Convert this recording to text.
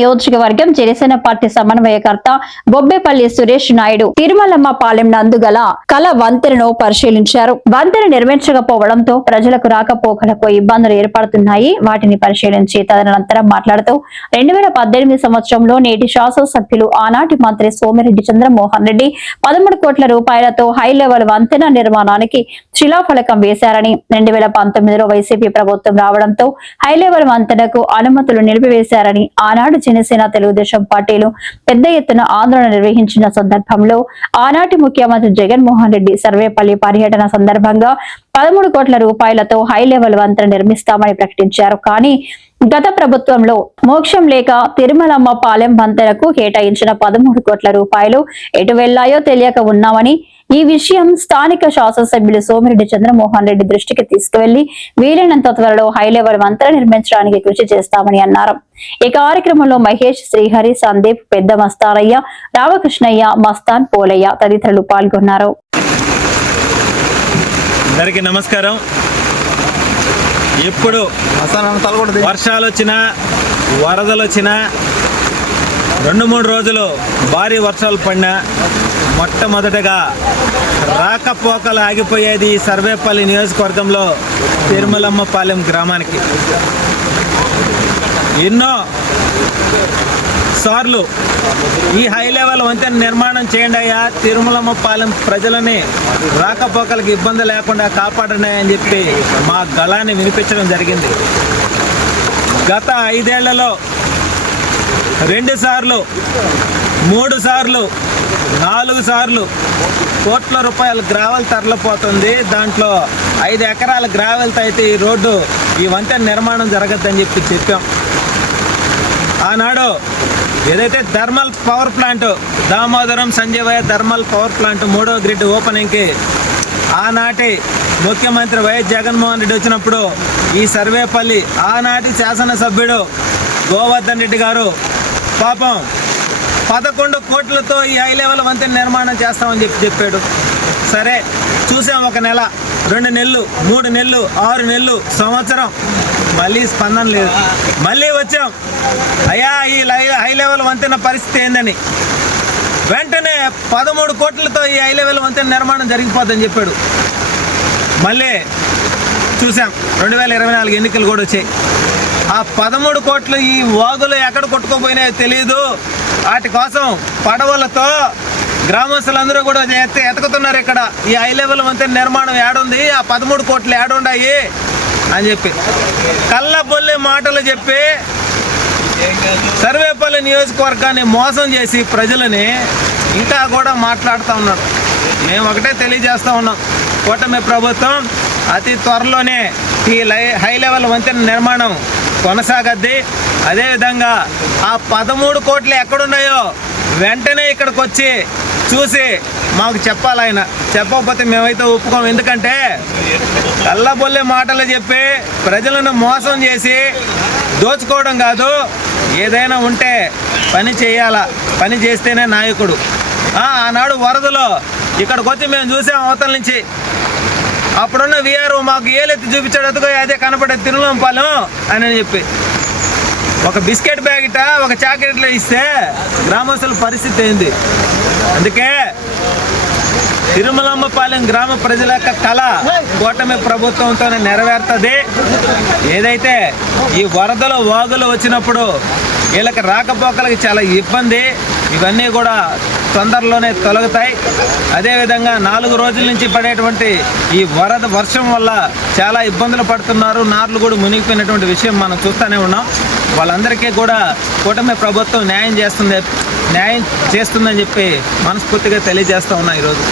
నియోజకవర్గం జనసేన పార్టీ సమన్వయకర్త బొబ్బేపల్లి సురేష్ నాయుడు తిరుమలమ్మ పాలెం నందుగల కల వంతెనను పరిశీలించారు. వంతెన నిర్మించకపోవడంతో ప్రజలకు రాకపోకలకు ఇబ్బందులు ఏర్పడుతున్నాయి. వాటిని పరిశీలించి తదనంతరం మాట్లాడుతూ 2018 సంవత్సరంలో నేటి శాసనసభ్యులు ఆనాటి మంత్రి సోమిరెడ్డి చంద్రమోహన్ రెడ్డి 13 కోట్ల రూపాయలతో హై లెవెల్ వంతెన నిర్మాణానికి శిలాఫలకం వేశారని, 2019లో వైసీపీ ప్రభుత్వం రావడంతో హై లెవెల్ వంతెనకు అనుమతులు నిలిపివేశారని, ఆనాడు జనసేన తెలుగుదేశం పార్టీలు పెద్ద ఎత్తున ఆందోళన నిర్వహించిన సందర్భంలో ఆనాటి ముఖ్యమంత్రి జగన్మోహన్ రెడ్డి సర్వేపల్లి పర్యటన సందర్భంగా 13 కోట్ల రూపాయలతో హై లెవెల్ వంతెన నిర్మిస్తామని ప్రకటించారు. కానీ గత ప్రభుత్వంలో మోక్షం లేక తిరుమలమ్మ పాలెం వంతెనకు కేటాయించిన 13 కోట్ల రూపాయలు ఎటు వెళ్లాయో తెలియక ఉన్నామని, ఈ విషయం స్థానిక శాసనసభ్యులు సోమిరెడ్డి చంద్రమోహన్ రెడ్డి దృష్టికి తీసుకువెళ్లి వీలైనంత త్వరలో హై లెవెల్ వంతెన నిర్మించడానికి కృషి చేస్తామని అన్నారు. ఈ కార్యక్రమంలో మహేష్, శ్రీహరి, సందీప్, పెద్ద మస్తానయ్య, రామకృష్ణయ్య, మస్తాన్, పోలయ్య తదితరులు పాల్గొన్నారు. అందరికీ నమస్కారం. ఎప్పుడు వర్షాలు వచ్చినా వరదలు వచ్చినా 2-3 రోజులు భారీ వర్షాలు పడినా మొట్టమొదటగా రాకపోకలు ఆగిపోయేది ఈ సర్వేపల్లి నియోజకవర్గంలో తిరుమలమ్మ పాలెం గ్రామానికి. ఎన్నో సార్లు ఈ హై లెవెల్ వంతెన నిర్మాణం చేయండి అయ్యా, తిరుమలమ్మ పాలెం ప్రజలని రాకపోకలకు ఇబ్బంది లేకుండా కాపాడండి అని చెప్పి మా గళాన్ని వినిపించడం జరిగింది. గత 5 ఏళ్లలో 2 సార్లు, 3 సార్లు, 4 సార్లు కోట్ల రూపాయల గ్రావెల్ తరలిపోతుంది. దాంట్లో 5 ఎకరాల గ్రావెల్తో అయితే ఈ రోడ్డు, ఈ వంతెన నిర్మాణం జరగద్దని చెప్పాం. ఆనాడు ఏదైతే thermal power plant Damodaram Sanjay thermal power plant 3వ గ్రిడ్ ఓపెనింగ్కి ఆనాటి ముఖ్యమంత్రి వైఎస్ జగన్మోహన్ రెడ్డి వచ్చినప్పుడు ఈ సర్వేపల్లి ఆనాటి శాసనసభ్యుడు గోవర్ధన్ రెడ్డి గారు పాపం 11 కోట్లతో ఈ హై లెవెల్ వంతెన నిర్మాణం చేస్తామని చెప్పాడు. సరే చూసాం, 1 నెల, 2 నెలలు, 3 నెలలు, 6 నెలలు, సంవత్సరం, మళ్ళీ స్పందన లేదు. మళ్ళీ వచ్చాం, అయ్యా ఈ హై లెవెల్ వంతెన పరిస్థితి ఏందని. వెంటనే 13 కోట్లతో ఈ హై లెవెల్ వంతెన నిర్మాణం జరిగిపోద్దని చెప్పాడు. మళ్ళీ చూసాం 2024 ఎన్నికలు కూడా వచ్చాయి. ఆ 13 కోట్లు ఈ వాగులు ఎక్కడ కొట్టుకోపోయినాయో తెలియదు. వాటి కోసం పడవలతో గ్రామస్తులందరూ కూడా ఎతుకుతున్నారు. ఇక్కడ ఈ హై లెవెల్ వంతెన నిర్మాణం ఏడుంది, ఆ 13 కోట్లు ఏడుండాయి అని చెప్పి కళ్ళబొల్లి మాటలు చెప్పి సర్వేపల్లి నియోజకవర్గాన్ని మోసం చేసి ప్రజలని ఇంకా కూడా మాట్లాడుతూ ఉన్నారు. మేము ఒకటే తెలియజేస్తూ ఉన్నాం, కూటమి ప్రభుత్వం అతి త్వరలోనే ఈ హై లెవెల్ వంతెన నిర్మాణం కొనసాగద్ది. అదేవిధంగా ఆ 13 కోట్లు ఎక్కడున్నాయో వెంటనే ఇక్కడికి వచ్చి చూసి మాకు చెప్పాలి. ఆయన చెప్పకపోతే మేమైతే ఒప్పుకోం. ఎందుకంటే కళ్ళబొల్లి మాటలు చెప్పి ప్రజలను మోసం చేసి దోచుకోవడం కాదు, ఏదైనా ఉంటే పని చేయాలా, పని చేస్తేనే నాయకుడు. ఆనాడు వరదలో ఇక్కడికి వచ్చి మేము చూసాం అవతల నుంచి. అప్పుడున్న వీఆర్ మాకు ఏలెత్తి చూపించాడు, అదిగో అదే కనపడే తిరుమలమ్మ పాలెం అని చెప్పి ఒక బిస్కెట్ ప్యాకెట్, ఒక చాక్లెట్లు ఇస్తే గ్రామస్తుల పరిస్థితి ఏంది. అందుకే తిరుమలమ్మ పాలెం గ్రామ ప్రజల యొక్క కళ కూటమి ప్రభుత్వంతోనే నెరవేరుతుంది. ఏదైతే ఈ వరదలు వాగులు వచ్చినప్పుడు వీళ్ళకి రాకపోకలకి చాలా ఇబ్బంది, ఇవన్నీ కూడా తొందరలోనే తొలగుతాయి. అదేవిధంగా 4 రోజుల నుంచి పడేటువంటి ఈ వర్షం వల్ల చాలా ఇబ్బందులు పడుతున్నారు. నార్లు కూడా మునిగిపోయినటువంటి విషయం మనం చూస్తూనే ఉన్నాం. వాళ్ళందరికీ కూడా కూటమి ప్రభుత్వం న్యాయం చేస్తుందని చెప్పి మనస్ఫూర్తిగా తెలియజేస్తూ ఉన్నాం ఈరోజు.